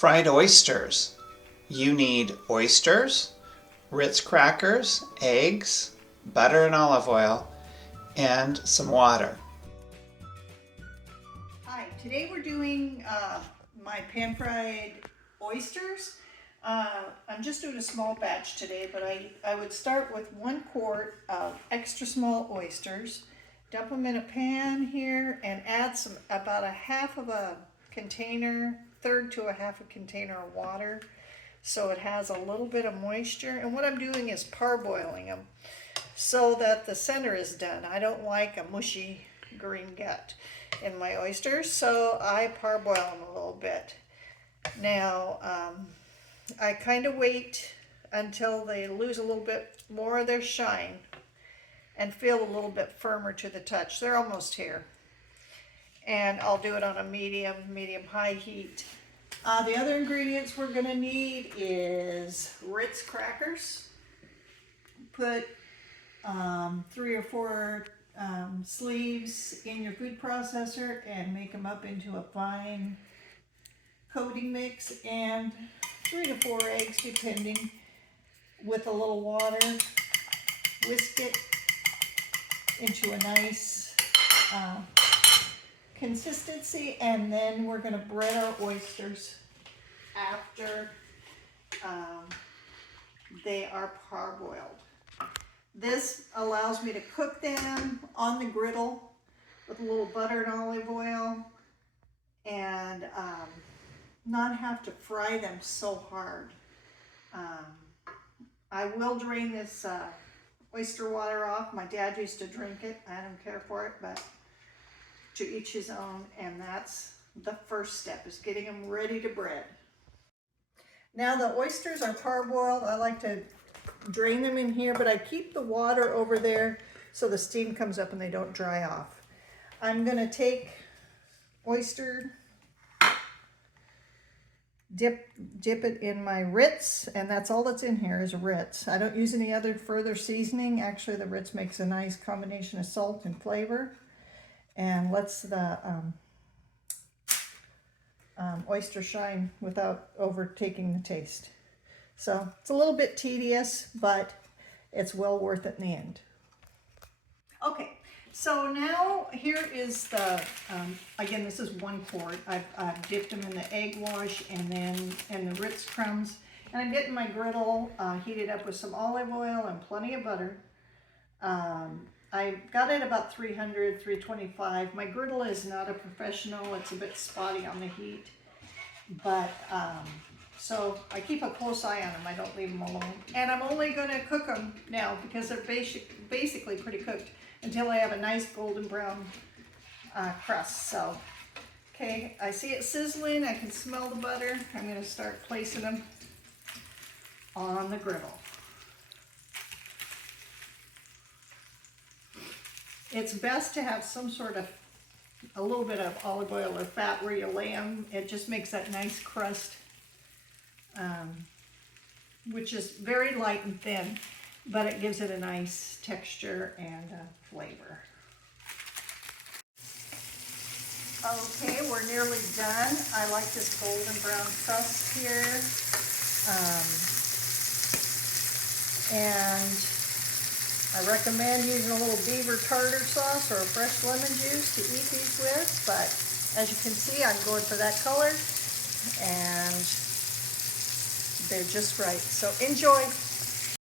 Fried oysters. You need oysters, Ritz crackers, eggs, butter and olive oil, and some water. Hi, today we're doing my pan-fried oysters. I'm just doing a small batch today, but I would start with 1 quart of extra small oysters, dump them in a pan here, and add about a half of a container, third to a half a container of water, so it has a little bit of moisture. And what I'm doing is parboiling them so that the center is done. I don't like a mushy green gut in my oysters, so I parboil them a little bit. Now, I kind of wait until they lose a little bit more of their shine and feel a little bit firmer to the touch. They're almost here. And I'll do it on a medium-high heat. The other ingredients we're gonna need is Ritz crackers. Put 3 or 4 sleeves in your food processor and make them up into a fine coating mix, and 3 to 4 eggs depending, with a little water. Whisk it into a nice consistency, and then we're going to bread our oysters after they are parboiled. This allows me to cook them on the griddle with a little butter and olive oil, and not have to fry them so hard. I will drain this oyster water off. My dad used to drink it. I don't care for it, but to each his own. And that's the first step, is getting them ready to bread. Now the oysters are parboiled. I like to drain them in here, but I keep the water over there so the steam comes up and they don't dry off. I'm gonna take oyster, dip it in my Ritz, and that's all that's in here is Ritz. I don't use any other further seasoning. Actually, the Ritz makes a nice combination of salt and flavor and lets the oyster shine without overtaking the taste. So it's a little bit tedious, but it's well worth it in the end. Okay, so now here is the, again, this is 1 quart. I've dipped them in the egg wash and then in the Ritz crumbs. And I'm getting my griddle heated up with some olive oil and plenty of butter. I got it about 300, 325. My griddle is not a professional. It's a bit spotty on the heat. But, so I keep a close eye on them. I don't leave them alone. And I'm only going to cook them now because they're basically pretty cooked until I have a nice golden brown crust. So, okay, I see it sizzling. I can smell the butter. I'm going to start placing them on the griddle. It's best to have some sort of, a little bit of olive oil or fat where you lay them. It just makes that nice crust, which is very light and thin, but it gives it a nice texture and flavor. Okay, we're nearly done. I like this golden brown crust here. And I recommend using a little beaver tartar sauce or a fresh lemon juice to eat these with, but as you can see, I'm going for that color, and they're just right. So enjoy.